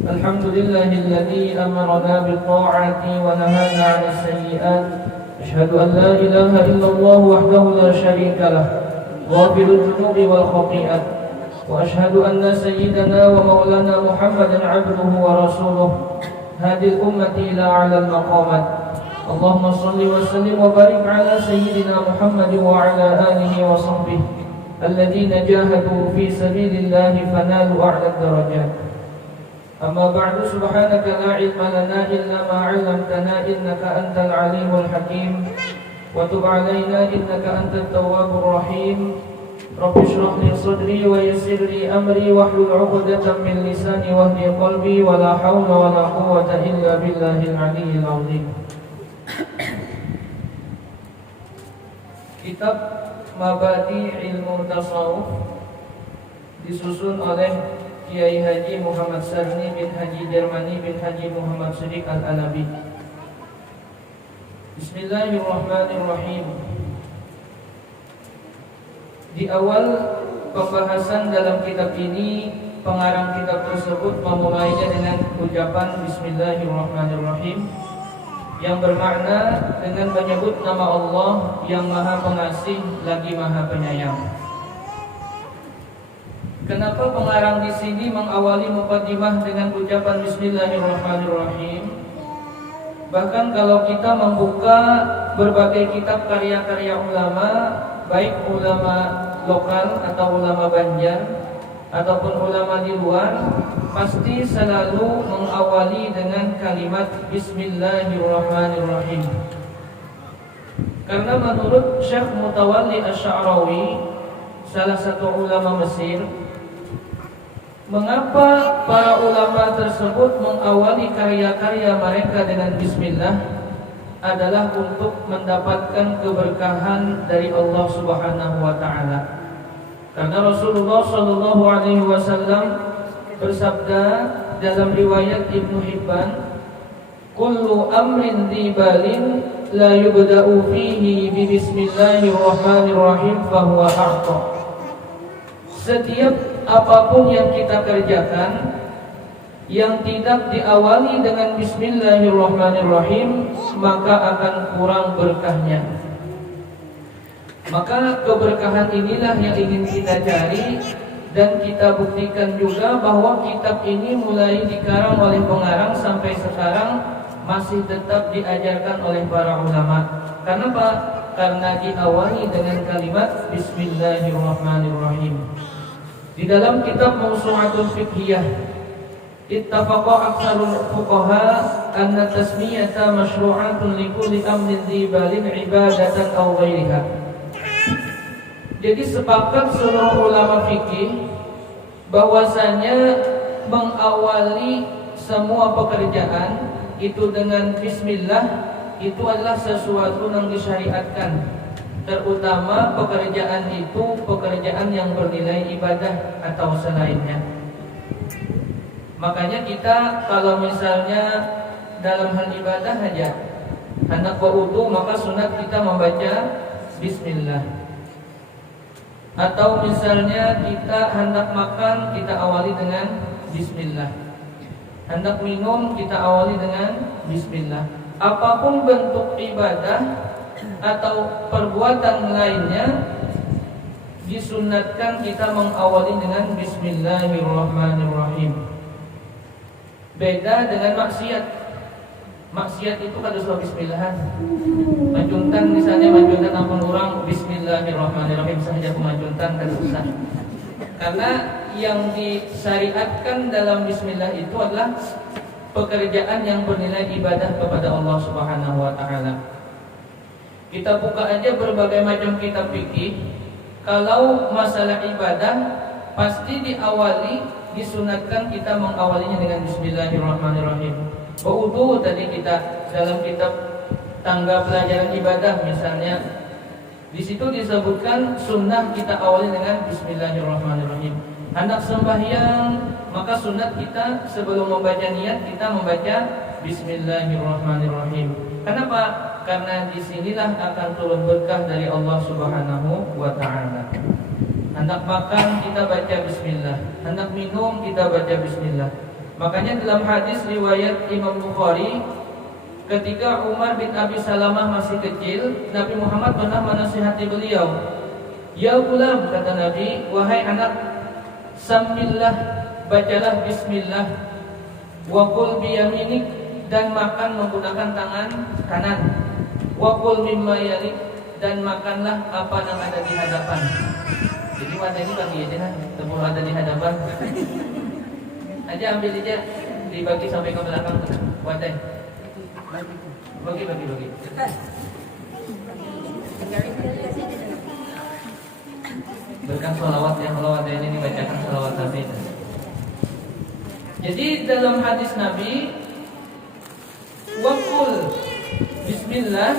الحمد لله الذي أمرنا بالطاعة ونهانا عن السيئات. أشهد أن لا إله إلا الله وحده لا شريك له غافر الذنوب والخطيئات. وأشهد أن سيدنا ومولانا محمدا عبده ورسوله هادي الأمة إلى أعلى المقامات. اللهم صل وسلم وبارك على سيدنا محمد وعلى آله وصحبه الذين جاهدوا في سبيل الله فنالوا أعلى الدرجات. أما بعد سبحانك لا علم لنا إلا ما علمتنا إنك أنت العليم الحكيم وتب علينا إنك أنت التواب الرحيم. رب اشرح لي صدري ويسر لي أمري واحلل عقدة من لساني واهدي قلبي ولا حول ولا قوة إلا بالله العلي العظيم. Kitab Mabadi Ilmu Tasawuf disusun oleh Kiai Haji Muhammad Sarni bin Haji Dermani bin Haji Muhammad Siddiq Al-Alabi. Bismillahirrahmanirrahim. Di awal pembahasan dalam kitab ini, pengarang kitab tersebut memulainya dengan ucapan Bismillahirrahmanirrahim, yang bermakna dengan menyebut nama Allah yang Maha Pengasih lagi Maha Penyayang. Kenapa pengarang di sini mengawali muqaddimah dengan ucapan Bismillahirrahmanirrahim? Bahkan kalau kita membuka berbagai kitab karya-karya ulama, baik ulama lokal atau ulama Banjar ataupun ulama di luar, pasti selalu mengawali dengan kalimat Bismillahirrahmanirrahim. Karena menurut Syekh Mutawalli Asy-Sya'rawi, salah satu ulama Mesir, mengapa para ulama tersebut mengawali karya-karya mereka dengan Bismillah adalah untuk mendapatkan keberkahan dari Allah Subhanahu wa Ta'ala. Karena Rasulullah Shallallahu Alaihi Wasallam bersabda dalam riwayat Ibnu Hibban, "Kullu amrin dibalin la yubda'u fihi bi Bismillahirrahmanirrahim fahuwa a'ta." Setiap apapun yang kita kerjakan yang tidak diawali dengan Bismillahirrahmanirrahim, maka akan kurang berkahnya. Maka keberkahan inilah yang ingin kita cari, dan kita buktikan juga bahwa kitab ini mulai dikarang oleh pengarang sampai sekarang masih tetap diajarkan oleh para ulama. Kenapa? Karena diawali dengan kalimat Bismillahirrahmanirrahim. Di dalam kitab Mawsu'atul Fiqhiyah, ittafaqa aktsarul fuqaha anna tasmiyata masyru'atun likulli amrin dzibalin ibadatan aw ghairiha. Jadi sepakat seluruh ulama fikih bahwasanya mengawali semua pekerjaan itu dengan bismillah itu adalah sesuatu yang disyariatkan, terutama pekerjaan itu pekerjaan yang bernilai ibadah atau selainnya. Makanya kita kalau misalnya dalam hal ibadah saja hendak berwudu, maka sunat kita membaca bismillah. Atau misalnya kita hendak makan, kita awali dengan bismillah. Hendak minum, kita awali dengan bismillah. Apapun bentuk ibadah atau perbuatan lainnya, disunatkan kita mengawali dengan bismillahirrahmanirrahim. Beda dengan maksiat. Maksiat itu kan harus bismillah. Majuntan misalnya, majuntan ampun orang, bismillahirrahmanirrahim saja pemajuntan kan susah. Karena yang disyariatkan dalam bismillah itu adalah pekerjaan yang bernilai ibadah kepada Allah Subhanahu wa Ta'ala. Kita buka aja berbagai macam kitab fikih. Kalau masalah ibadah pasti diawali, disunatkan kita mengawalinya dengan bismillahirrahmanirrahim. Wudu tadi kita dalam kitab tangga pelajaran ibadah misalnya, di situ disebutkan sunnah kita awali dengan bismillahirrahmanirrahim. Hendak sembahyang, maka sunat kita sebelum membaca niat kita membaca bismillahirrahmanirrahim. Kenapa? Karena disinilah akan turun berkah dari Allah Subhanahu wa Ta'ala. Hendak makan kita baca bismillah, hendak minum kita baca bismillah. Makanya dalam hadis riwayat Imam Bukhari, ketika Umar bin Abi Salamah masih kecil, Nabi Muhammad pernah menasihati beliau. Ya gulam, kata Nabi, wahai anak, sambillah, bacalah bismillah, wa qul biyaminik, dan makan menggunakan tangan kanan, wa qul mimma yalik, dan makanlah apa yang ada di hadapan. Jadi wadah ini bagi aja nah, tepung ada di hadapan. Aja ambil aja, dibagi sampai ke belakang wadah. Bagi. Berkah sholawat yang sholawat ini dibacakan sholawat Nabi. Jadi dalam hadis Nabi, waqul bismillah,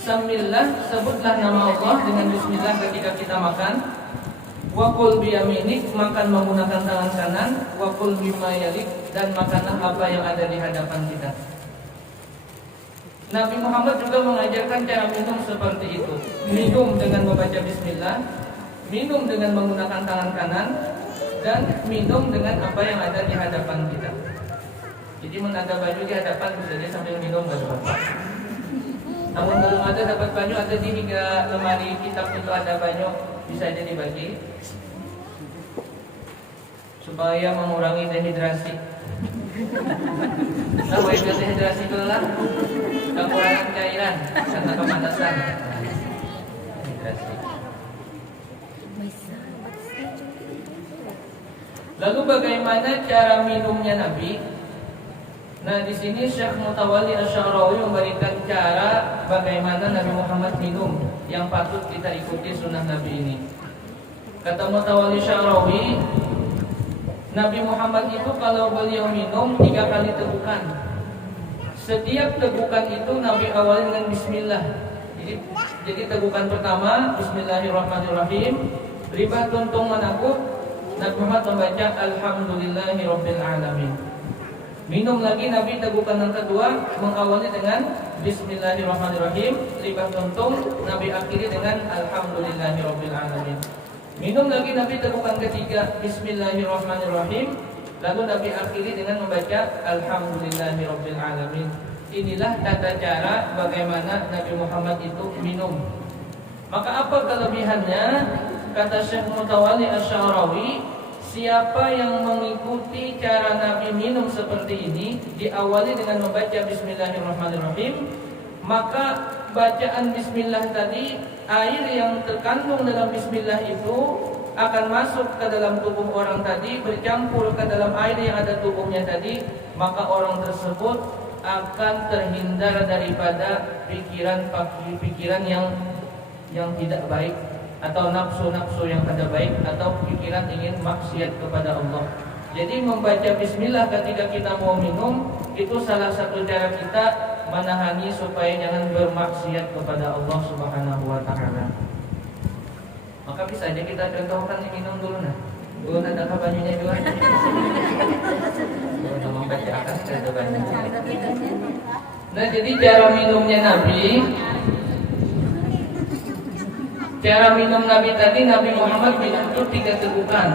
sambillah, sebutlah nama Allah dengan bismillah ketika kita makan. Waqul biyaminik, makan menggunakan tangan kanan. Waqul bima yalik, dan makanlah apa yang ada di hadapan kita. Nabi Muhammad juga mengajarkan cara minum seperti itu. Minum dengan membaca bismillah, minum dengan menggunakan tangan kanan, dan minum dengan apa yang ada di hadapan kita. Jadi menaga baju di hadapan bisa saja sambil minum gak apa-apa. Namun belum ada dapat baju, ada di hingga lemari kitab itu ada baju, bisa aja dibagi supaya mengurangi dehidrasi. Nah, baik dehidrasi itu lah kekurangan cairan karena kepanasan. Dehidrasi. Lalu bagaimana cara minumnya Nabi? Nah, di sini Syekh Mutawalli Asy-Sya'rawi memberikan cara bagaimana Nabi Muhammad minum yang patut kita ikuti sunnah Nabi ini. Kata Mutawalli Asy-Sya'rawi, Nabi Muhammad itu kalau beliau minum 3 kali tegukan. Setiap tegukan itu Nabi awali dengan bismillah. Jadi tegukan pertama bismillahirrahmanirrahim, ribah tuntung manakut, Nabi Muhammad membaca alhamdulillahirabbil alamin. Minum lagi Nabi tegukan yang kedua mengawali dengan bismillahirrahmanirrahim, ribah tuntung Nabi akhiri dengan alhamdulillahirabbil alamin. Minum lagi Nabi tegukan ketiga bismillahirrahmanirrahim, lalu Nabi akhiri dengan membaca alhamdulillahirabbil alamin. Inilah tata cara bagaimana Nabi Muhammad itu minum. Maka apa kelebihannya? Kata Syekh Mutawalli Asy-Sya'rawi, siapa yang mengikuti cara Nabi minum seperti ini, diawali dengan membaca bismillahirrahmanirrahim, maka bacaan bismillah tadi, air yang terkandung dalam bismillah itu akan masuk ke dalam tubuh orang tadi, bercampur ke dalam air yang ada tubuhnya tadi, maka orang tersebut akan terhindar daripada pikiran yang tidak baik, atau nafsu-nafsu yang tidak baik, atau pikiran ingin maksiat kepada Allah. Jadi membaca bismillah ketika kita mau minum itu salah satu cara kita menahani supaya jangan bermaksiat kepada Allah Subhanahu wa taala. Maka bisa aja kita contohkan minum dulu nah. Dulu ada bajunya juga. Kalau membaca akan ada bajunya. Nah, jadi cara minumnya Nabi, cara minum Nabi tadi, Nabi Muhammad minum itu 3 tegukan.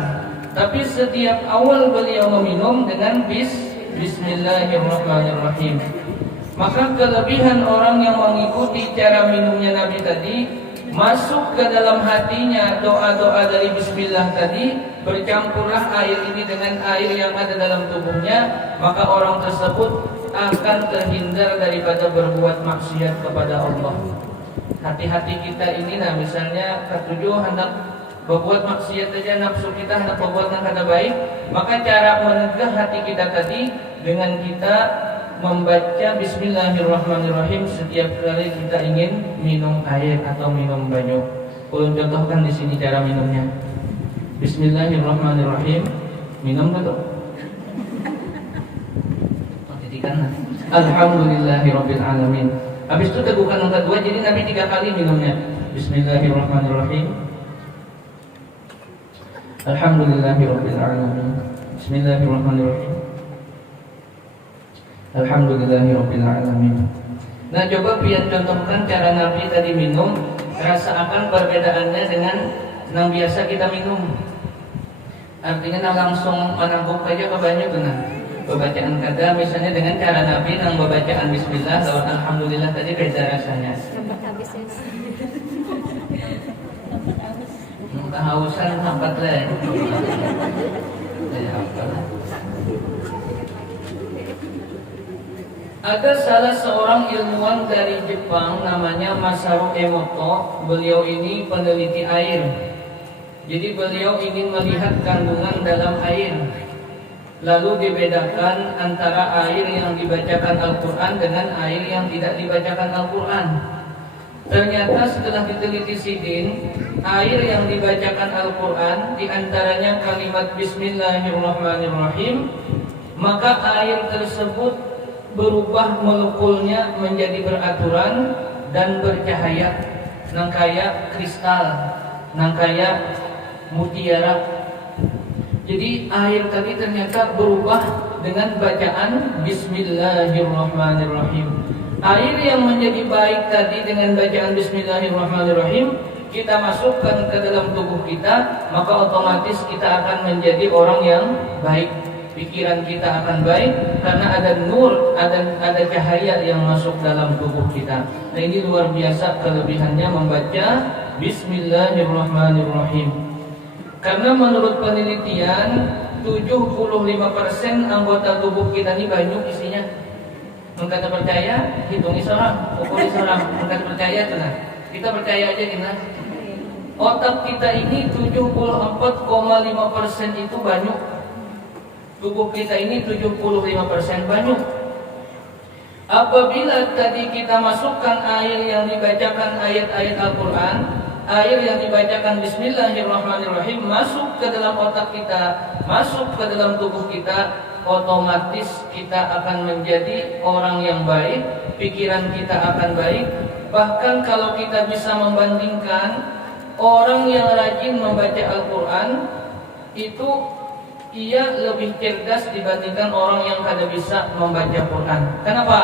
Tapi setiap awal beliau meminum dengan bismillahirrahmanirrahim. Maka kelebihan orang yang mengikuti cara minumnya Nabi tadi, masuk ke dalam hatinya doa-doa dari bismillah tadi, bercampurlah air ini dengan air yang ada dalam tubuhnya, maka orang tersebut akan terhindar daripada berbuat maksiat kepada Allah. Hati-hati kita ini, nah misalnya ketujuh hendak berbuat maksiat saja, nafsu kita hendak berbuat yang kada baik, maka cara menegah hati kita tadi dengan kita membaca bismillahirrahmanirrahim setiap kali kita ingin minum air atau minum banyu. Ulun contohkan di sini cara minumnya. Bismillahirrahmanirrahim. Minum dulu. Jadikan alhamdulillahirabbil alamin. Habis itu tegukan yang kedua, jadi Nabi 3 kali minumnya. Bismillahirrahmanirrahim. Alhamdulillahirabbil alamin. Bismillahirrahmanirrahim. Alhamdulillahirabbil alamin. Nah, coba pian contohkan cara Nabi tadi minum, rasakan perbedaannya dengan yang biasa kita minum. Artinya langsung menangkuk saja ke banyu benar. Pembacaan kata misalnya dengan cara Nabi nang pembacaan bismillah lawan alhamdulillah tadi beda rasanya. Kehausan tempat lain. Ada salah seorang ilmuwan dari Jepang namanya Masaru Emoto. Beliau ini peneliti air. Jadi beliau ingin melihat kandungan dalam air. Lalu dibedakan antara air yang dibacakan Al-Quran dengan air yang tidak dibacakan Al-Quran. Ternyata setelah diteliti sidin, air yang dibacakan Al-Quran diantaranya kalimat Bismillahirrahmanirrahim, maka air tersebut berubah molekulnya menjadi beraturan dan bercahaya, nang kaya kristal, nang kaya mutiara. Jadi air tadi ternyata berubah dengan bacaan Bismillahirrahmanirrahim. Air yang menjadi baik tadi dengan bacaan Bismillahirrahmanirrahim kita masukkan ke dalam tubuh kita, maka otomatis kita akan menjadi orang yang baik. Pikiran kita akan baik karena ada nur, ada cahaya yang masuk dalam tubuh kita. Nah, ini luar biasa kelebihannya membaca Bismillahirrahmanirrahim. Karena menurut penelitian 75% anggota tubuh kita ini banyak isinya. Mengkata percaya, hitungi seorang, ukuri seorang. Mengkata percaya tuh nah. Kita percaya aja gimana? Otak kita ini 74,5% itu banyak. Tubuh kita ini 75% banyak. Apabila tadi kita masukkan air yang dibacakan ayat-ayat Al-Quran, air yang dibacakan Bismillahirrahmanirrahim masuk ke dalam otak kita, masuk ke dalam tubuh kita, otomatis kita akan menjadi orang yang baik, pikiran kita akan baik. Bahkan kalau kita bisa membandingkan orang yang rajin membaca Al-Quran itu ia lebih cerdas dibandingkan orang yang kada bisa membaca Quran. Kenapa?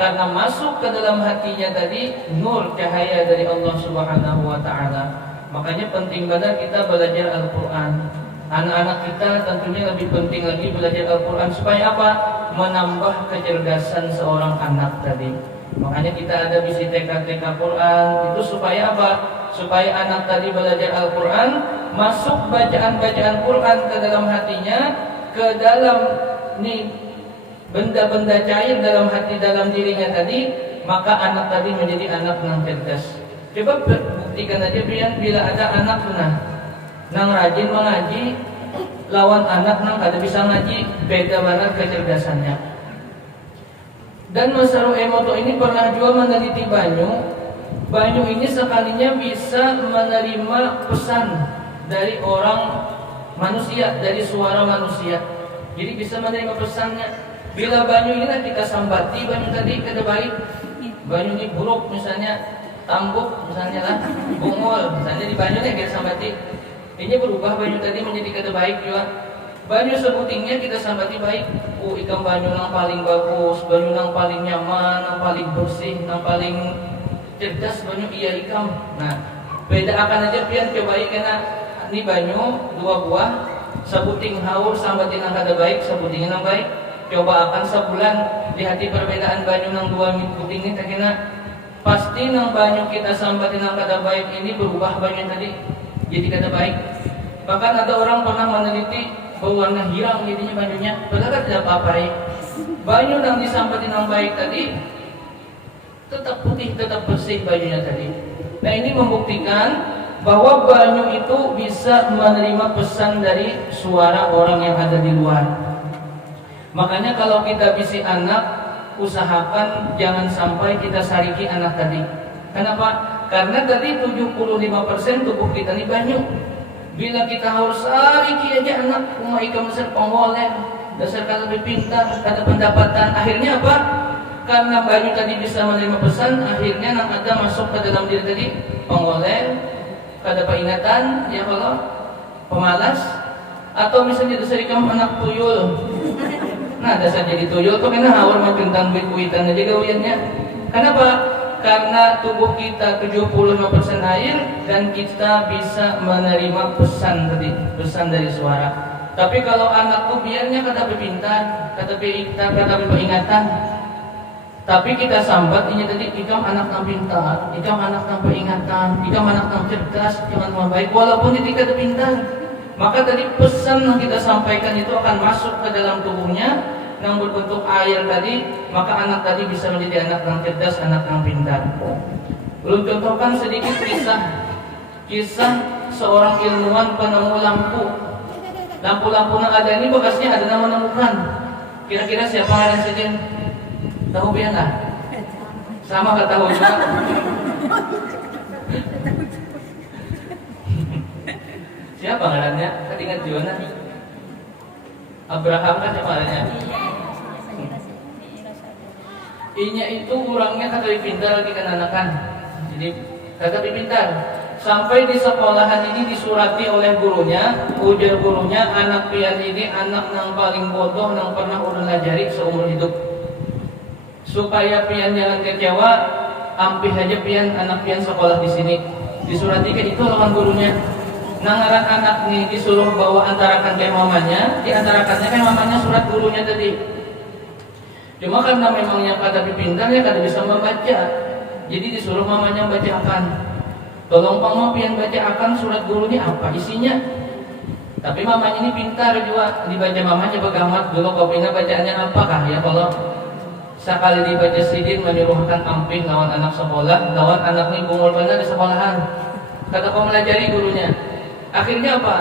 Karena masuk ke dalam hatinya tadi nur cahaya dari Allah Subhanahu wa taala. Makanya penting banget kita belajar Al-Qur'an. Anak-anak kita tentunya lebih penting lagi belajar Al-Qur'an supaya apa? Menambah kecerdasan seorang anak tadi. Makanya kita ada misi TK Quran itu supaya apa? Supaya anak tadi belajar Al-Qur'an, masuk bacaan-bacaan Quran ke dalam hatinya, ke dalam nih benda-benda cair dalam hati, dalam dirinya tadi, maka anak tadi menjadi anak yang cerdas. Coba buktikan aja bila ada anak nang rajin mengaji lawan anak nang kada bisa ngaji, beda banget kecerdasannya. Dan Masaru Emoto ini pernah juga meneliti Banyu ini sekalinya bisa menerima pesan dari orang manusia, dari suara manusia. Jadi bisa menerima pesannya. Bila banyu ini kita sambati, banyu tadi kada baik, banyu ini buruk misalnya, tambuk misalnya lah, bungol misalnya di banyu nih kita sambati, ini berubah banyu tadi menjadi kada baik juga. Banyu sebutingnya kita sambati baik, ikan banyu yang paling bagus, banyu yang paling nyaman, yang paling bersih, yang paling cerdas banyu iya ikam. Nah, beda akan aja pian cobai kena ini banyu dua buah, sebuting haur sambatin yang kada baik, sebutingnya yang baik. Coba akan sebulan lihat perbedaan banyu nang dua puting ini kena pasti nang banyu kita sambatin nang kada baik ini berubah banyu tadi jadi kada baik. Bahkan ada orang pernah meneliti berwarna hiram jadinya banyunya, padahal tidak apa-apa ya. Banyu nang disambatin nang baik tadi tetap putih, tetap bersih banyunya tadi. Nah, ini membuktikan bahwa banyu itu bisa menerima pesan dari suara orang yang ada di luar. Makanya kalau kita bisi anak, usahakan jangan sampai kita sariki anak tadi. Kenapa? Karena tadi 75% tubuh kita ini banyu. Bila kita harus sariki aja anak, ikam dasar penggolen, dasar kada lebih pintar, kada pendapatan, akhirnya apa? Karena banyu tadi bisa menerima pesan, akhirnya nang ada masuk ke dalam diri tadi penggolen, kada peringatan, ya kalau pemalas, atau misalnya dasar ikam anak tuyul. Nah, dasar jadi tuyul tuh kena hawar makin tangbit kuitan aja gawiannya. Kenapa? Karena tubuh kita 75% air dan kita bisa menerima pesan tadi, pesan dari suara. Tapi kalau anak tuh biarnya kata pintar, kata peringatan. Tapi kita sambat ini tadi, ikam anak yang pintar, ikam anak yang peringatan, ikam anak yang cerdas, jangan yang baik. Walaupun itu kata pintar, maka tadi pesan yang kita sampaikan itu akan masuk ke dalam tubuhnya yang berbentuk air tadi, maka anak tadi bisa menjadi anak yang cerdas, anak yang pintar. Belum contohkan sedikit kisah seorang ilmuwan penemu lampu. Lampu-lampu yang ada ini bekasnya ada yang menemukan. Kira-kira siapa yang saja? Tahu biar lah? Sama gak tahu juga. Siapa ngarannya? Tadi ingat Jona. Abraham kan siapa ngarannya? Inya itu orangnya kata pintar lagi kenanakan. Jadi kata pintar. Sampai di sekolahan ini disurati oleh gurunya, ujar gurunya, anak pian ini anak yang paling bodoh yang pernah udah ngajari seumur hidup. Supaya pian jangan kecewa, ampih aja pian anak pian sekolah di sini. Disurati ke itu lawan gurunya. Nangaran anak nih disuruh bawa antarakan ke mamanya, diantarakannya kan mamanya surat gurunya tadi. Cuma karena memang yang kata pintar ya kada bisa membaca, jadi disuruh mamanya bacakan. Tolong pang pian bacakan surat gurunya apa isinya. Tapi mamanya ini pintar juga, dibaca mamanya bagamat dulu kopinya bacaannya apakah ya kalau sekali dibaca sidin menyuruhkan ampih lawan anak sekolah, lawan anak ini bungul benar di sekolahan. Kata pemelajari gurunya. Akhirnya apa?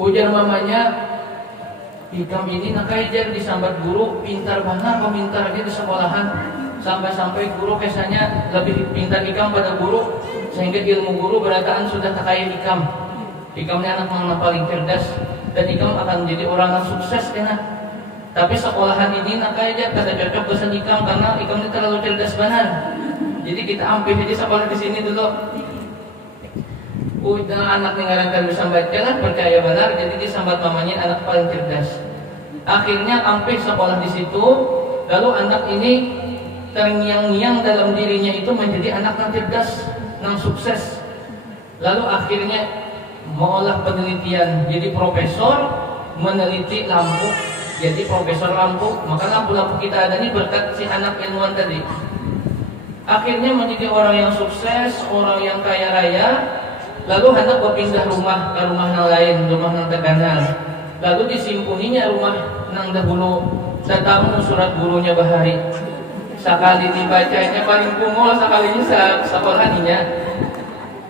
Ujar mamanya, ikam ini nakaijar disambat guru, pintar banget pemintarnya di sekolahan. Sampai-sampai guru kesannya lebih pintar ikam pada guru, sehingga ilmu guru berataan sudah tak kaya ikam. Ikamnya anak yang paling cerdas, dan ikam akan menjadi orang yang sukses kena. Tapi sekolahan ini nakaijar kata cocok kesan ikam karena ikam ini terlalu cerdas banget. Jadi kita ambil jadi sekolah di sini dulu. Udah anak ninggalan bisa baca lah, percaya benar, jadi disambat mamanya anak paling cerdas. Akhirnya ambil sekolah di situ, lalu anak ini terngiang-ngiang dalam dirinya itu menjadi anak yang cerdas, yang sukses. Lalu akhirnya mengolah penelitian, jadi profesor, meneliti lampu, jadi profesor lampu. Maka lampu-lampu kita ada ini berkat si anak ilmuwan tadi. Akhirnya menjadi orang yang sukses, orang yang kaya raya. Lalu hendak berpindah rumah ke rumah yang lain, rumah yang terkenal. Lalu disimpuninya rumah yang dahulu. Datang surat gurunya bahari. Sekali dibacanya paling kumul, sekalinya sekolahnya.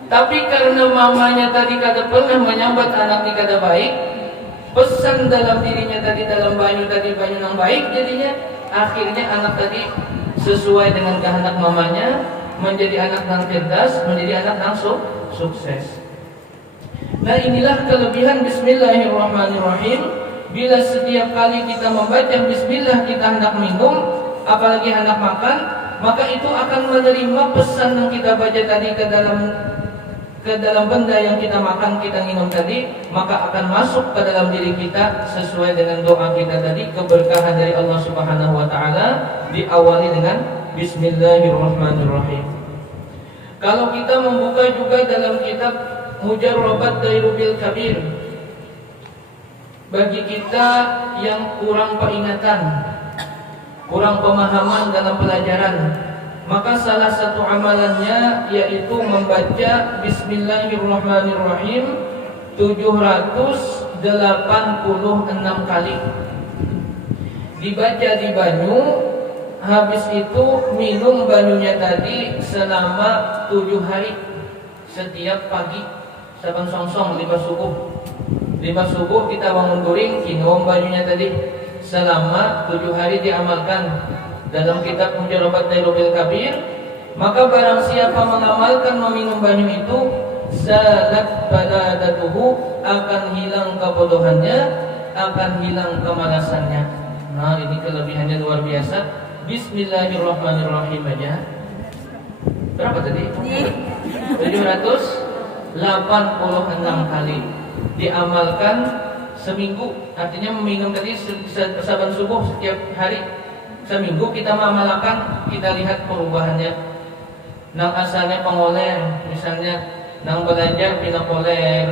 Tapi karena mamanya tadi kada pernah menyambat anak ini kada baik, pesan dalam dirinya tadi dalam banyu yang baik, jadinya akhirnya anak tadi sesuai dengan kehendak mamanya menjadi anak yang cerdas, menjadi anak yang sukses. Nah inilah kelebihan Bismillahirrahmanirrahim. Bila setiap kali kita membaca Bismillah kita hendak minum, apalagi hendak makan, maka itu akan menerima pesan yang kita baca tadi ke dalam benda yang kita makan, kita minum tadi, maka akan masuk ke dalam diri kita sesuai dengan doa kita tadi. Keberkahan dari Allah Subhanahu wa taala diawali dengan Bismillahirrahmanirrahim. Kalau kita membuka juga dalam kitab Mujarrabat Dairubil Kabir, bagi kita yang kurang peringatan, kurang pemahaman dalam pelajaran, maka salah satu amalannya yaitu membaca Bismillahirrahmanirrahim 786 kali. Dibaca di banyu. Habis itu minum banyunya tadi selama 7 hari. Setiap pagi saban songsong 5 subuh kita bangun guring, minum banyunya tadi selama 7 hari diamalkan. Dalam kitab Mujarrabat Dairubil Kabir, maka barang siapa mengamalkan meminum banyu itu, salat baladatuhu, akan hilang kebodohannya, akan hilang kemalasannya. Nah ini kelebihannya luar biasa. Bismillahirrahmanirrahim aja. Berapa tadi? 786 kali. Diamalkan seminggu. Artinya meminum tadi saban subuh setiap hari. Seminggu kita mengamalkan, kita lihat perubahannya. Nang asalnya pengoler, misalnya nang belajar pindah koler,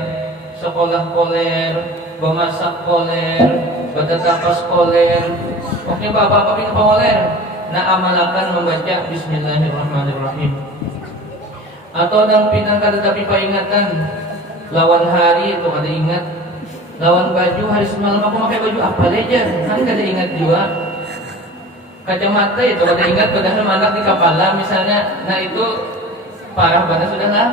sekolah koler, bemasak koler, bertetapas koler. Oke bapak-bapak ini koler. Nah amalakan membaca Bismillahirrahmanirrahim. Atau dan pinang tetapi peringatan lawan hari itu ada ingat. Lawan baju hari semalam aku pakai baju apa aja, kan kada ingat juga. Kacamata itu kada ingat padahal mandak di kepala misalnya. Nah itu parah banget sudahlah.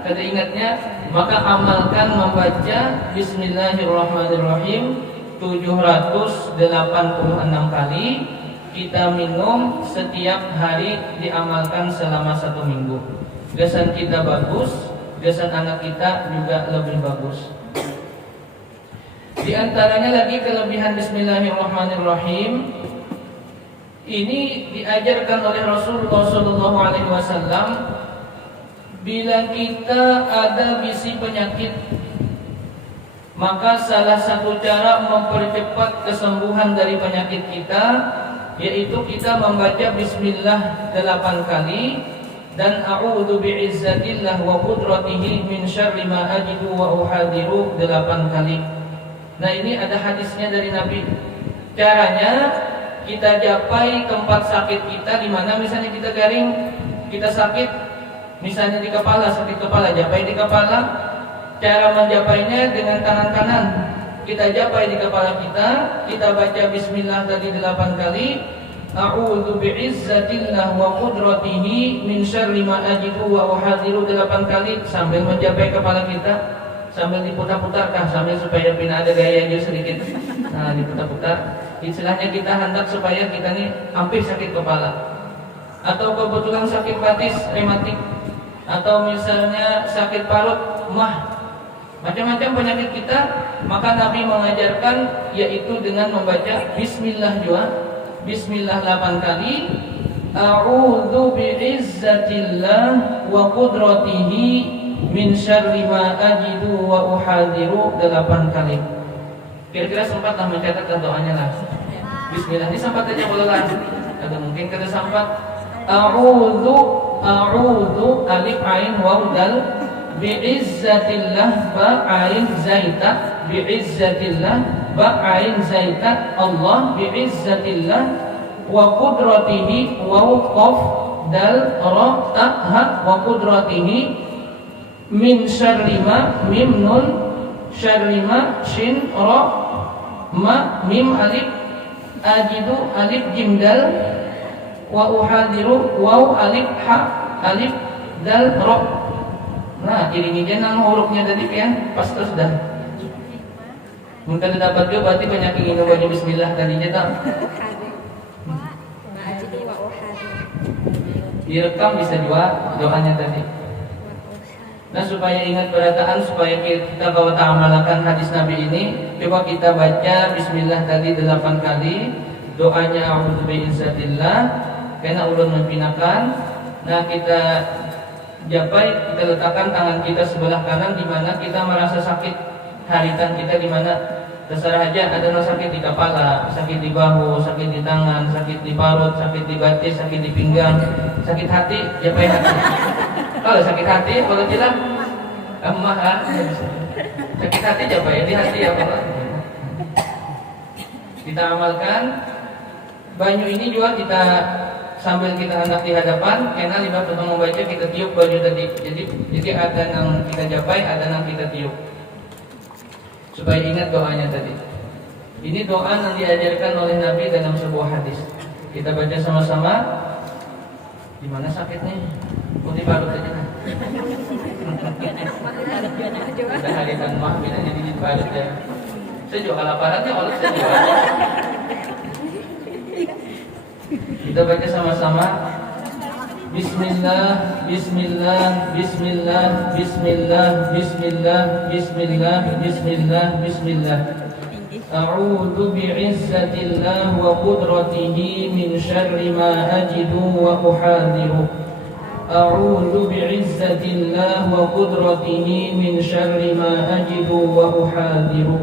Kada ingatnya, maka amalkan membaca Bismillahirrahmanirrahim 786 kali. Kita minum setiap hari, diamalkan selama 1 minggu. Gasan kita bagus, gasan anak kita juga lebih bagus. Di antaranya lagi kelebihan Bismillahirrahmanirrahim. Ini diajarkan oleh Rasulullah SAW. Bila kita ada bisi penyakit, maka salah satu cara mempercepat kesembuhan dari penyakit kita, yaitu kita membaca Bismillah 8 kali dan A'udzu bi'izzatillah wa qudratihi min syarri ma ajidu wa uhadiru 8 kali. Nah ini ada hadisnya dari Nabi. Caranya kita japai tempat sakit kita, di mana misalnya kita garing, kita sakit, misalnya di kepala, sakit kepala, japai di kepala. Cara menjapainya dengan tangan kanan. Kita japai di kepala kita baca Bismillah tadi 8 kali. A'udzu bi'izzatillah wa qudratihi min syarri ma ajidu wa uhadiru 8 kali sambil menjapai kepala kita. Sambil diputar-putarkan, sambil supaya pina ada gaya juga sedikit. Nah diputar-putar. Istilahnya kita hendak supaya kita nih hampir sakit kepala. Atau kebetulan sakit batis, rematik. Atau misalnya sakit parut, mah. Macam-macam penyakit kita, maka Nabi mengajarkan yaitu dengan membaca Bismillah juga. Bismillah 8 kali. A'udzu bi'izzatillah wa qudratihi min syarri ma ajidu wa uhadiru 8 kali. Kira-kira sempatlah mencatat doanya lah. Bismillah ini sempat aja boleh lah. Ada mungkin kada sempat. A'udzu alif ain waw dal bi'izzatillah ba ain zaita bi'izzatillah ba ain zaita Allah bi'izzatillah wa qudratihi waw qaf dal ra ta ha wa qudratihi min syarri ma mim nun syarri ma shin ra ma mim alif ajidu alif jim dal wa uhadiru waw alif ha alif dal ra. Nah iring-iringan nang hurufnya tadi kan pas terus dah. Mungkin dapat juga berarti banyak yang ingin baca Bismillah tadinya tak. Direkam bisa juga doanya tadi. Nah supaya ingat berataan, supaya kita bawa ta'amalakan hadis Nabi ini, coba kita baca Bismillah tadi 8 kali. Doanya a'udzu bi'izzatillah, karena ulun mempinakan. Nah kita japai, kita letakkan tangan kita sebelah kanan di mana kita merasa sakit. Haritan kita di mana terserah aja, ada yang sakit di kepala, sakit di bahu, sakit di tangan, sakit di parut, sakit di batis, sakit di pinggang, sakit hati, japai hati. Kalau sakit hati, kalau bilang emah sakit hati japai di hati ya Pak. Kita amalkan. Banyu ini juga kita sambil kita hendak di hadapan, karena lima potong membaca kita tiup baju tadi. Jadi ada yang kita japai, ada yang kita tiup. Supaya ingat doanya tadi. Ini doa yang diajarkan oleh Nabi dalam sebuah hadis. Kita baca sama-sama. Di mana sakitnya? Putih parut aja kan. Udah haritan mah bila jadi di parut ya. Saya juga laparannya oleh saya juga. Kita baca sama-sama. Bismillah, Bismillah, Bismillah, Bismillah, Bismillah, Bismillah, Bismillah, Bismillah. A'udzu bi'izzatillah wa qudratihi min syarri ma ajidu wa uhadiru. A'udzu bi'izzatillah wa qudratihi min syarri ma ajidu wa uhadiru.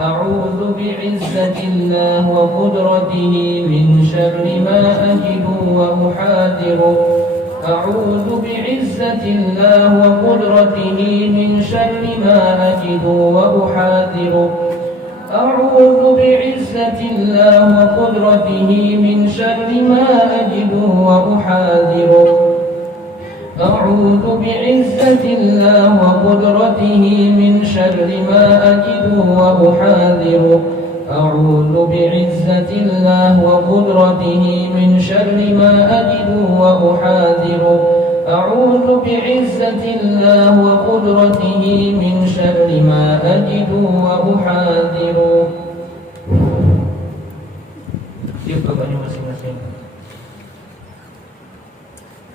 A'udzu bi'izzatillah wa qudratihi min syarri ma ajidu wa uhadiru. أعوذ بعزة الله وقدرته من شر ما أجد وأحاذر أعوذ بعزة الله وقدرته من شر ما أجد وأحاذر أعوذ بعزة الله وقدرته من شر ما أجد وأحاذر أعوذ بعزة الله وقدرته من شر ما أجد وأحاذر أعوذ بعزة الله وقدرته من شر ما أجد وأحاذر. Siap bapaknya masing-masing.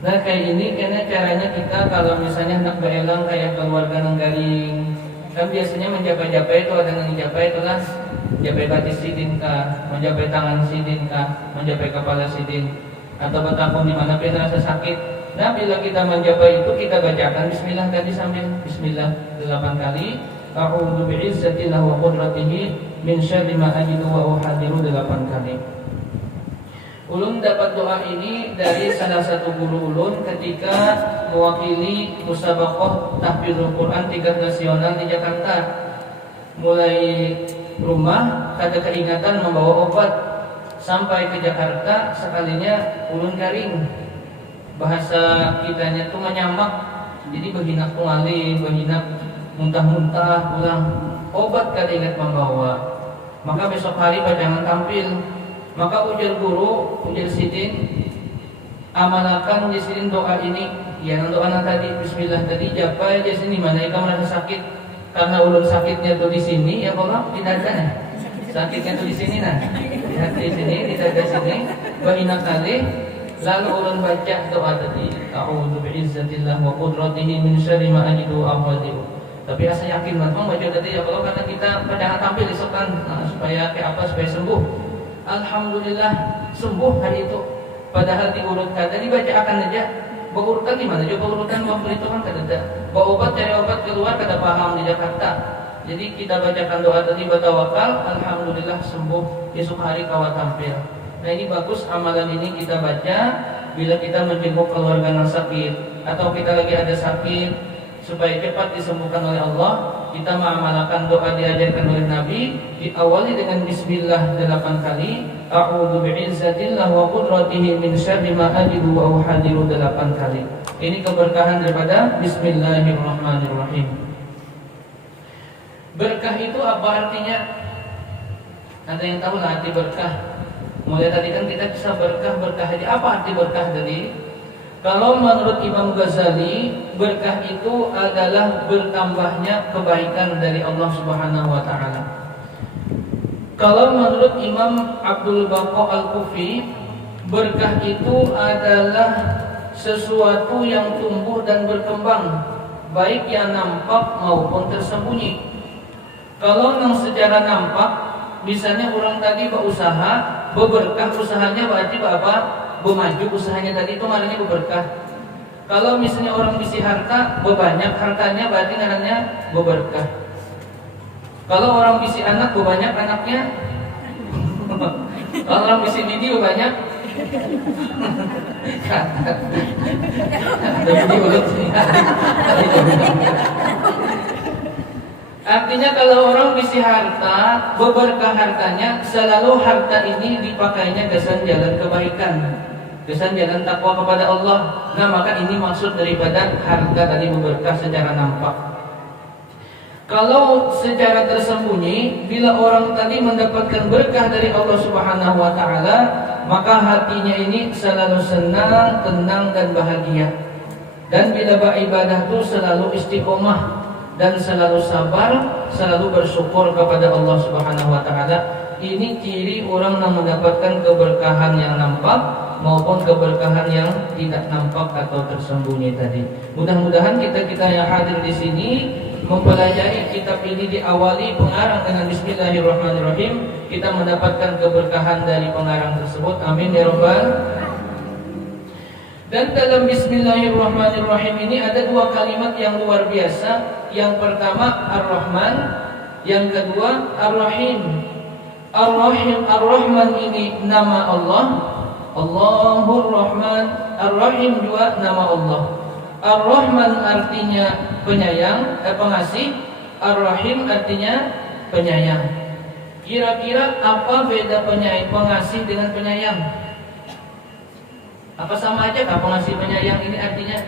Nah kayak ini karena caranya kita kalau misalnya hendak berelang kayak keluarga nang garing, kan biasanya menjapai-japai itu ada yang menjapai itulah japai batis sidin kah, menjapai tangan sidin kah, menjapai kepala sidin, atau bertakun di mana pun rasa sakit. Nah bila kita menjapai itu kita bacakan Bismillah tadi sambil Bismillah 8 kali. A'udzu bi'izzatillah wa qudratihi min syarri ma ajidu wa uhadiru 8 kali. Ulun dapat doa ini dari salah satu guru ulun ketika mewakili musabaqah tahfidzul Quran tingkat nasional di Jakarta. Mulai rumah ada keingatan membawa obat sampai ke Jakarta sekalinya ulun garing. Bahasa kitanya tuh menyamak, jadi beginak tungali, beginak muntah-muntah pulang. Obat kada ingat membawa. Maka besok hari jangan tampil. Maka ujar guru, ujar sidin, amalkan di sidin doa ini. Ya doa tadi Bismillah tadi japa aja sini mana kamu merasa sakit karena ulun sakitnya tuh di sini ya Allah tidak ada nah. Sakitnya tuh di sini nah. Di sini tidak ada sini. Bahina kali lalu ulun baca doa tadi. A'udzu bi'izzatillah wa qudratihi min syarri ma ajidu wa ahwadhiru. Tapi rasa yakin banget baca tadi ya Allah karena kita pada tampil besok kan supaya kayak apa supaya sembuh. Alhamdulillah sembuh hari itu. Padahal diurutkan tadi baca akan aja. Berurutan di mana? Coba urutan waktu itu kan kada. Bawa obat cari obat keluar kada paham di Jakarta. Jadi kita bacakan doa tadi bertawakal, alhamdulillah sembuh. Besok hari kawat tampil. Nah ini bagus amalan ini kita baca bila kita menjenguk keluarga yang sakit atau kita lagi ada sakit supaya cepat disembuhkan oleh Allah. Kita mengamalkan doa diajarkan oleh Nabi, diawali dengan Bismillah 8 kali. A'udzu bi'izzatillah wa qudratihi min syarri ma ajidu wa uhadiru 8 kali. Ini keberkahan daripada Bismillahirrahmanirrahim. Berkah itu apa artinya? Ada yang tahu lah arti berkah? Mulai tadi kan kita bisa berkah aja. Apa arti berkah tadi? Kalau menurut Imam Ghazali, berkah itu adalah bertambahnya kebaikan dari Allah Subhanahu wa taala. Kalau menurut Imam Abdul Baqa Al-Kufi, berkah itu adalah sesuatu yang tumbuh dan berkembang, baik yang nampak maupun tersembunyi. Kalau yang secara nampak, misalnya orang tadi berusaha, berberkah usahanya berarti apa? Bermaju usahanya tadi itu namanya berberkah. Kalau misalnya orang bisi harta, berbanyak hartanya berarti namanya berberkah. Kalau orang bisi anak, berbanyak anaknya. Kalau orang bisi bini, berbanyak. Artinya kalau orang bisi harta, berberkah hartanya, selalu harta ini dipakainya kesan jalan kebaikan, kesan jalan takwa kepada Allah. Nah maka ini maksud daripada harta tadi berberkah secara nampak. Kalau secara tersembunyi, bila orang tadi mendapatkan berkah dari Allah Subhanahu wa taala, maka hatinya ini selalu senang, tenang dan bahagia. Dan bila beribadah itu selalu istiqomah dan selalu sabar, selalu bersyukur kepada Allah Subhanahu wa taala. Ini ciri orang yang mendapatkan keberkahan yang nampak maupun keberkahan yang tidak nampak atau tersembunyi tadi. Mudah-mudahan kita yang hadir di sini mempelajari kitab ini diawali pengarang dengan Bismillahirrahmanirrahim, kita mendapatkan keberkahan dari pengarang tersebut. Amin ya rabbal. Dan dalam Bismillahirrahmanirrahim ini ada dua kalimat yang luar biasa. Yang pertama Ar-Rahman, yang kedua Ar-Rahim. Ar-Rahim, Ar-Rahman ini nama Allah, Allahur Rahman, Ar-Rahim juga nama Allah. Ar-Rahman artinya penyayang, pengasih. Ar-Rahim artinya penyayang. Kira-kira apa beda pengasih dengan penyayang? Apa sama aja kah pengasih penyayang ini artinya?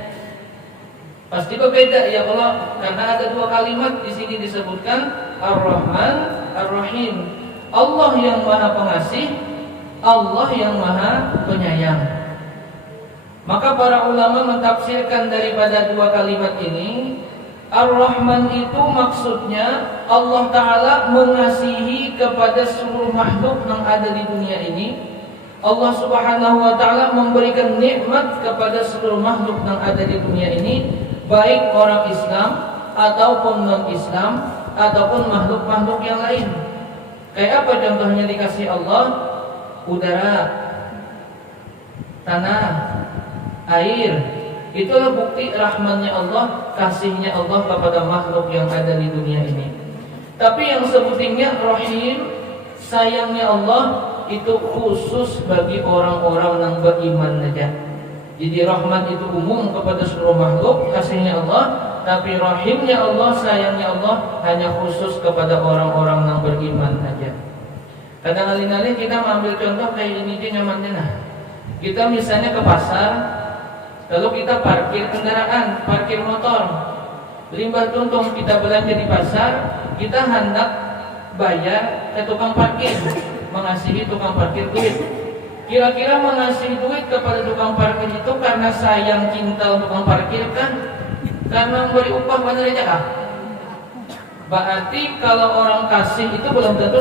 Pasti berbeda ya Allah, karena ada dua kalimat di sini disebutkan Ar-Rahman, Ar-Rahim. Allah yang Maha Pengasih, Allah yang Maha Penyayang. Maka para ulama mentafsirkan daripada dua kalimat ini, Ar-Rahman itu maksudnya Allah Ta'ala mengasihi kepada seluruh makhluk yang ada di dunia ini. Allah Subhanahu wa Ta'ala memberikan nikmat kepada seluruh makhluk yang ada di dunia ini, baik orang Islam ataupun non-Islam ataupun makhluk-makhluk yang lain. Kayak apa contohnya dikasih Allah? Udara, tanah, air. Itulah bukti rahmannya Allah, kasihnya Allah kepada makhluk yang ada di dunia ini. Tapi yang sebutinnya Rahim, sayangnya Allah itu khusus bagi orang-orang yang beriman saja. Jadi rahmat itu umum kepada seluruh makhluk, kasihnya Allah. Tapi rahimnya Allah, sayangnya Allah hanya khusus kepada orang-orang yang beriman saja. Kadang-kadang kita mengambil contoh kayak ini aja nyamannya. Nah, kita misalnya ke pasar, lalu kita parkir kendaraan, parkir motor. Limbah tuntung kita belanja di pasar, kita hendak bayar ke tukang parkir, mengasihi tukang parkir duit. Kira-kira mengasihi duit kepada tukang parkir itu karena sayang cinta tukang parkir kan? Karena memberi upah benar aja kah? Berarti kalau orang kasih itu belum tentu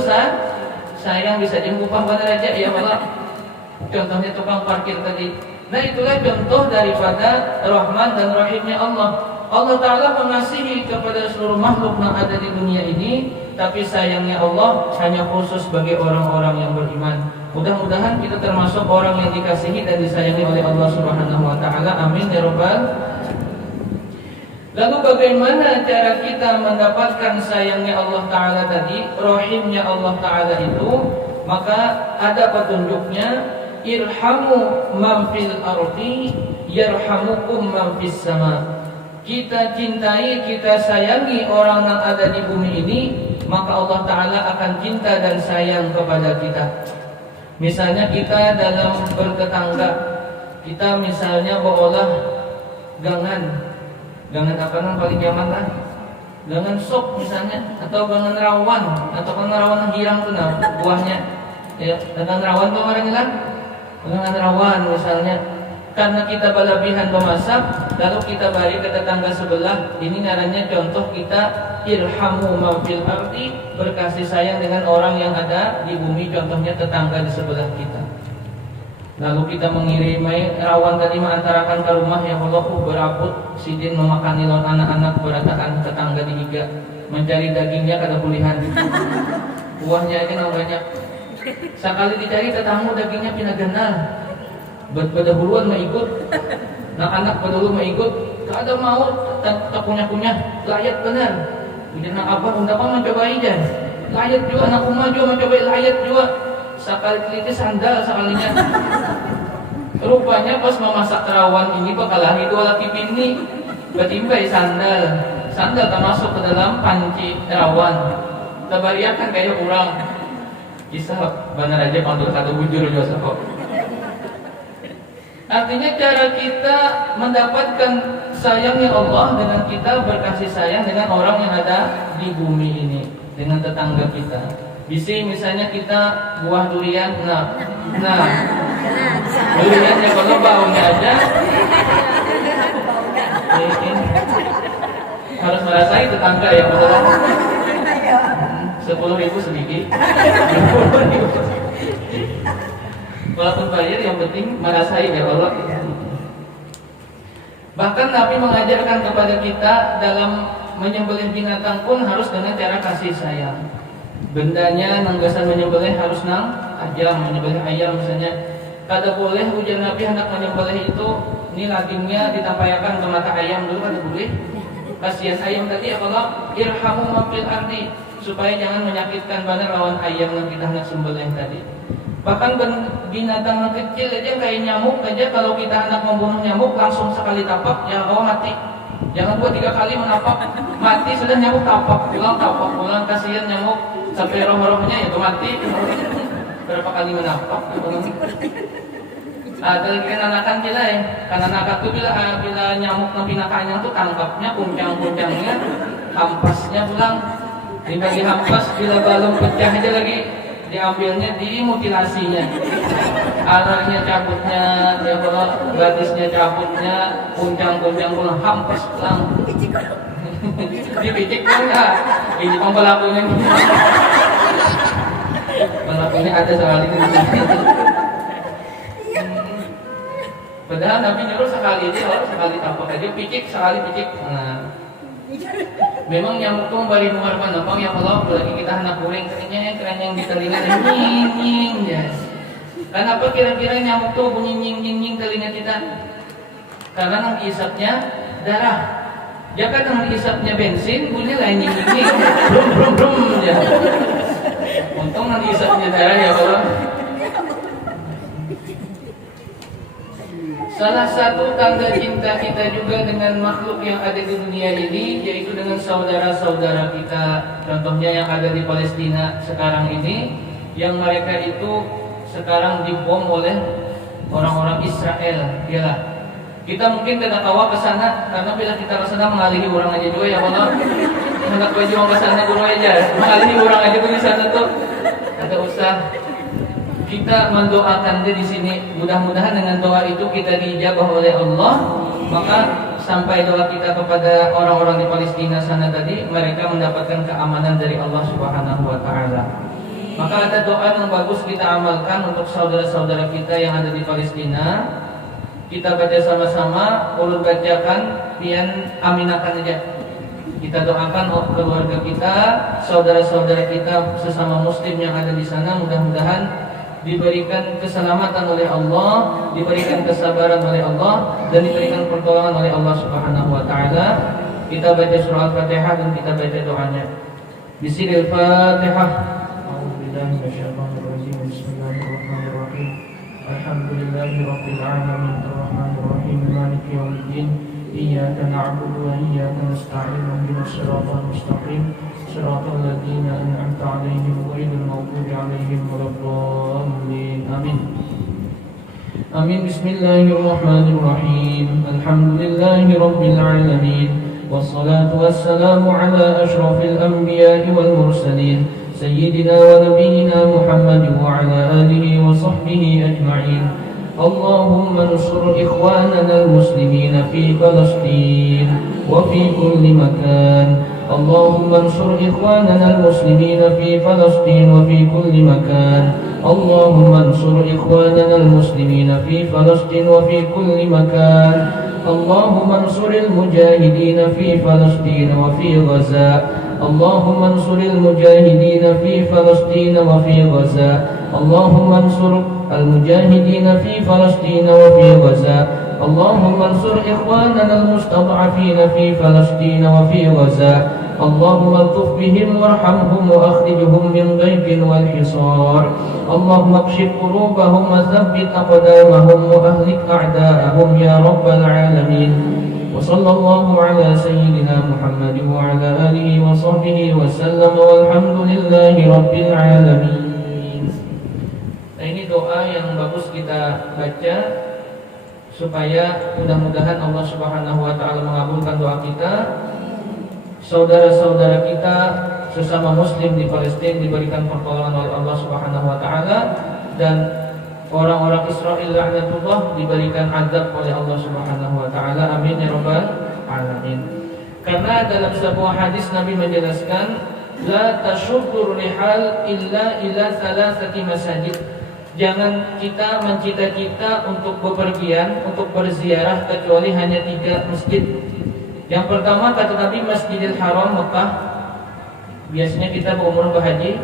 sayang, bisa diupah benar aja ya Allah. Contohnya tukang parkir tadi. Nah itulah contoh daripada Rahman dan Rahimnya Allah. Allah Ta'ala mengasihi kepada seluruh makhluk yang ada di dunia ini, tapi sayangnya Allah hanya khusus bagi orang-orang yang beriman. Mudah-mudahan kita termasuk orang yang dikasihi dan disayangi oleh Allah Subhanahu wa Ta'ala. Amin ya Rabbal. Lalu bagaimana cara kita mendapatkan sayangnya Allah Ta'ala tadi, rahimnya Allah Ta'ala itu? Maka ada petunjuknya. Irhamu man fil ardi yarhamukum man fis sama. Kita cintai, kita sayangi orang yang ada di bumi ini, maka Allah Ta'ala akan cinta dan sayang kepada kita. Misalnya kita dalam bertetangga, kita misalnya berolah gangan apa yang paling nyaman lah? Gangan sop misalnya, atau gangan rawan, atau gangan rawan yang hirang tuh nah buahnya. Ya, gangan rawan tuh orangnya lah. Gangan rawan misalnya, karena kita berlebihan memasak, lalu kita balik ke tetangga sebelah. Ini ngarannya contoh kita irhamu man fil ardi, berkasih sayang dengan orang yang ada di bumi, contohnya tetangga di sebelah kita. Lalu kita mengirim rawan tadi mengantarakan ke rumah, ya Allah beraput sidin memakani lawan anak-anak berataan tetangga di higa, mencari dagingnya kada pulihan. Buahnya aja nggak banyak. Sekali dicari tetamu dagingnya pindah genal. Berdahuluan mau ikut, anak-anak berdahulu mau ikut, tak ada mau, tak punya layat benar. Ujian abah undang mencoba aja, layat juga anak rumah juga mencoba layat juga. Sekali teliti sandal sekalinya. Rupanya pas memasak rawan ini bakalah itu laki bini bertimbai sandal tak masuk ke dalam panci rawan. Tabariakan kayak orang. Kisah benar aja kalau kata bujur juga kok. Artinya cara kita mendapatkan sayangnya Allah dengan kita berkasih sayang dengan orang yang ada di bumi ini, dengan tetangga kita. Bisa misalnya kita buah durian, nah duriannya kalau baunya aja, harus merasai tetangga ya betul. 10.000 sedikit. Walaupun bayar yang penting merasai ya Allah. Bahkan Nabi mengajarkan kepada kita dalam menyembelih binatang pun harus dengan cara kasih sayang. Bendanya nanggasan menyembelih harus ayam, menyembelih ayam misalnya. Kada boleh ujar Nabi hendak menyembelih itu ini dagingnya ditampayakan ke mata ayam dulu, kada boleh. Kasihan ayam tadi ya Allah, irhamu man fil ardi, supaya jangan menyakitkan benar lawan ayam yang kita hendak sembelih tadi. Bahkan binatang kecil aja kayak nyamuk aja, kalau kita hendak membunuh nyamuk langsung sekali tapak ya mati. Jangan 2-3 kali menapak, mati sudah nyamuk tapak pulang, kasihan nyamuk sampai roh-rohnya itu mati. Berapa kali menapak? Dari anakan kita ya, karena anak tuh bila nyamuk napinakanya tuh tangkapnya puncang-puncangnya, hampasnya pulang, dibagi hampas bila balon pecah aja lagi diambilnya, dimutilasinya, arahnya cabutnya, ya kalau gratisnya cabutnya, puncang-puncang pulang, hampas pulang, dipicik pun ya, ini pelakunya, pelakunya ada soal ini. Padahal Nabi nyuruh sekali aja, sekali tapak aja, picik sekali picik. Nah, memang nyamuk tuh bari luar panapang ya kalau lagi kita hendak goreng kerennya di telinga nying ya. Kenapa kira-kira nyamuk tuh bunyi nying telinga kita? Karena nang isapnya darah. Jika nang isapnya bensin bunyi lain nying brum ya. Untung nang isapnya darah ya Allah. Salah satu tanda cinta kita juga dengan makhluk yang ada di dunia ini, yaitu dengan saudara-saudara kita. Contohnya yang ada di Palestina sekarang ini, yang mereka itu sekarang dibom oleh orang-orang Israel. Yalah, kita mungkin tidak tahu ke sana, karena bila kita ke sana mengalihi orang aja juga ya Allah. Hendak berjuang ke sana dulu aja, mengalihi orang aja tuh di sana tuh. Ada usah. Kita mendoakan dia di sini, mudah-mudahan dengan doa itu kita dijabah oleh Allah, maka sampai doa kita kepada orang-orang di Palestina sana tadi, mereka mendapatkan keamanan dari Allah Subhanahu wa taala. Maka ada doa yang bagus kita amalkan untuk saudara-saudara kita yang ada di Palestina. Kita baca sama-sama, ulun bacakan, pian aminakan aja. Kita doakan keluarga kita, saudara-saudara kita sesama muslim yang ada di sana, mudah-mudahan diberikan keselamatan oleh Allah, diberikan kesabaran oleh Allah, dan diberikan pertolongan oleh Allah Subhanahu wa taala. Kita baca surah Al-Fatihah dan kita baca doanya. Bismillahirrahmanirrahim. A'udzubillahi minasyaitonir rajim. Bismillahirrahmanirrahim. Alhamdulillahirabbil alamin, arrahmanirrahim, maliki yaumiddin. Iyyaka na'budu wa iyyaka nasta'in. Ihdinas siratal mustaqim. Siratal ladzina an'amta 'alaihim ghairil maghdubi 'alaihim waladdallin. Amin. Amin. Bismillahirrahmanirrahim. Alhamdulillahi rabbil alamin. Wassalatu wassalamu ala asyrafil anbiya'i wal mursalin, sayyidina wa nabiyyina Muhammadin wa ala alihi wa sahbihi ajma'in. Allahumma ansur ikhwanana al-muslimina fi Palestin wa fi kulli makan. Allahumma ansur ikhwanana al-muslimina fi Palestin wa fi kulli makan. Allahumma ansur ikhwanana al-muslimina fi Palestin wa fi kulli makan. Allahumma ansur al-mujahidin fi Palestin wa fi Gaza. Allahumma ansur al-mujahidin fi Palestin wa fi Gaza. Allahumma ansur المجاهدين في فلسطين وفي غزة. اللهم انصر إخواننا المستضعفين في فلسطين وفي غزة. اللهم الطف بهم وارحمهم وأخرجهم من ضيق والحصار. اللهم اكشف قلوبهم وثبت أقدامهم وأهلك أعداءهم يا رب العالمين. وصلى الله على سيدنا محمد وعلى آله وصحبه وسلم والحمد لله رب العالمين. Ini doa yang bagus kita baca supaya mudah-mudahan Allah Subhanahu wa taala mengabulkan doa kita. Saudara-saudara kita sesama muslim di Palestina diberikan pertolongan oleh Allah Subhanahu wa taala, dan orang-orang Israel laknatullah diberikan azab oleh Allah Subhanahu wa taala. Amin ya rabbal alamin. Karena dalam sebuah hadis Nabi menjelaskan, la tashuddur rihal illa ila thalathati masajid. Jangan kita mencita-cita untuk bepergian, untuk berziarah kecuali hanya 3 masjid. Yang pertama kata Nabi Masjidil Haram Mekah, biasanya kita berumrah berhaji.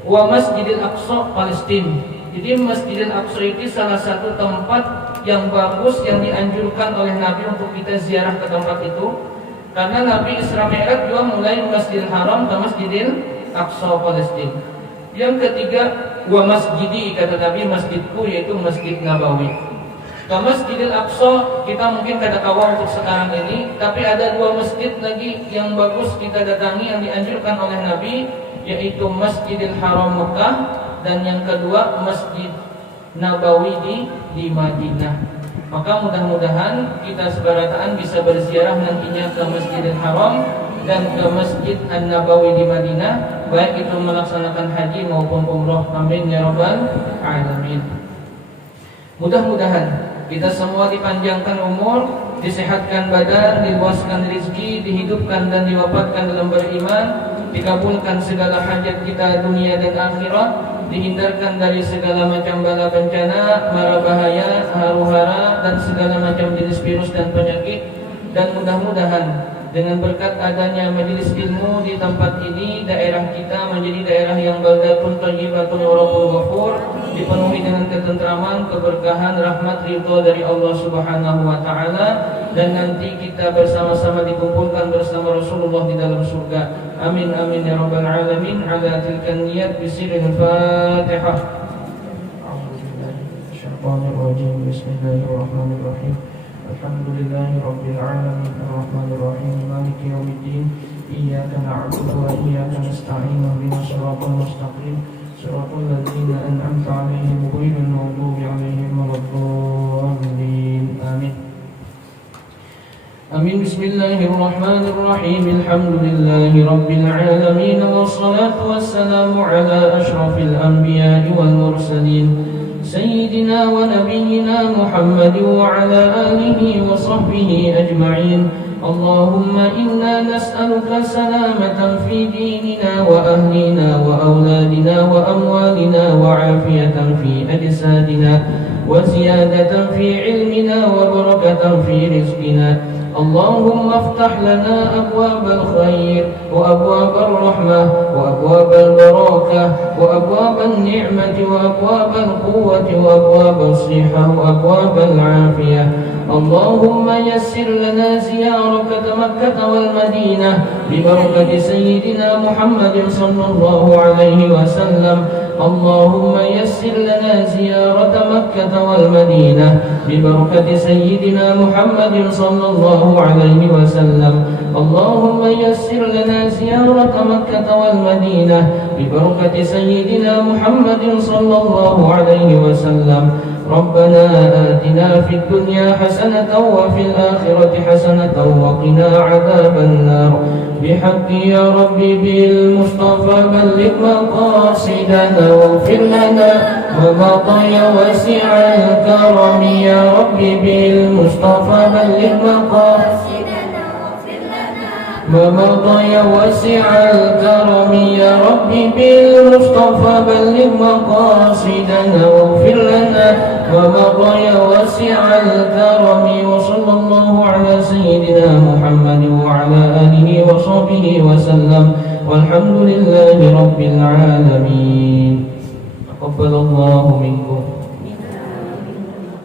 Wa Masjidil Aqsa Palestina. Jadi Masjidil Aqsa itu salah satu tempat yang bagus yang dianjurkan oleh Nabi untuk kita ziarah ke tempat itu. Karena Nabi Isra Mi'raj juga mulai Masjidil Haram ke Masjidil Aqsa Palestina. Yang ketiga, wa masjidi, kata Nabi, masjidku yaitu Masjid Nabawi. Ke Masjidil Aqsa kita mungkin kada kawa untuk sekarang ini, tapi ada dua masjid lagi yang bagus kita datangi yang dianjurkan oleh Nabi, yaitu Masjidil Haram Mekah dan yang kedua Masjid Nabawi di Madinah. Maka mudah-mudahan kita sebarataan bisa berziarah nantinya ke Masjidil Haram dan ke Masjid An-Nabawi di Madinah, baik itu melaksanakan haji maupun umroh. Amin ya rabbal alamin. Mudah-mudahan kita semua dipanjangkan umur, disehatkan badan, diluaskan rezeki, dihidupkan dan diwafatkan dalam beriman, dikabulkan segala hajat kita dunia dan akhirat, dihindarkan dari segala macam bala bencana, mara bahaya, haru-hara dan segala macam jenis virus dan penyakit. Dan mudah-mudahan dengan berkat adanya majelis ilmu di tempat ini, daerah kita menjadi daerah yang baldatun thayyibatun wa rabbul ghafur, dipenuhi dengan ketentraman, keberkahan, rahmat, ridho dari Allah Subhanahu wa taala, dan nanti kita bersama-sama dikumpulkan bersama Rasulullah di dalam surga. Amin amin ya rabbal alamin. Ala tilkan niyat bisiril Fatihah. A'udzubillahi Bismillahirrahmanirrahim. Alhamdulillahi Rabbil Alamin Ar-Rahmanir-Rahim Maliki Yawmiddin Iyyaka na'budu wa iyyaka nasta'in Ihdinas siratal mustaqim Siratal ladzina an'amta 'alaihim ghairil maghdubi 'alaihim waladdallin. Amin. Amin. Bismillahirrahmanirrahim. Alhamdulillahi Rabbil Alamin Wassalatu wassalamu ala ashrafil anbiya'i wal mursalin سيدنا ونبينا محمد وعلى آله وصحبه أجمعين. اللهم إنا نسألك سلامة في ديننا وأهلنا وأولادنا وأموالنا وعافية في أجسادنا وزيادة في علمنا وبركة في رزقنا. اللهم افتح لنا أبواب الخير وأبواب الرحمة وأبواب البركة وأبواب النعمة وأبواب القوة وأبواب الصحة وأبواب العافية. اللهم يسر لنا زيارة مكة والمدينة ببركة سيدنا محمد صلى الله عليه وسلم. اللهم يسر لنا زيارة مكة والمدينة ببركة سيدنا محمد صلى الله عليه وسلم. اللهم يسر لنا زيارة مكة والمدينة ببركة سيدنا محمد صلى الله عليه وسلم. ربنا آتنا في الدنيا حسنة وفي الآخرة حسنة وقنا عذاب النار. بحق يا ربي بالمصطفى بلغ مقاصدنا واغفر لنا ومضى وسع الكرم. يا ربي بالمصطفى بلغ مقاصدنا ومضى وسع الكرم. يا ربي بالمصطفى بلغ مقاصدنا واغفر لنا ومضى وسع الكرم. وصلى الله على سيدنا محمد وعلى آله وصحبه وسلم والحمد لله رب العالمين.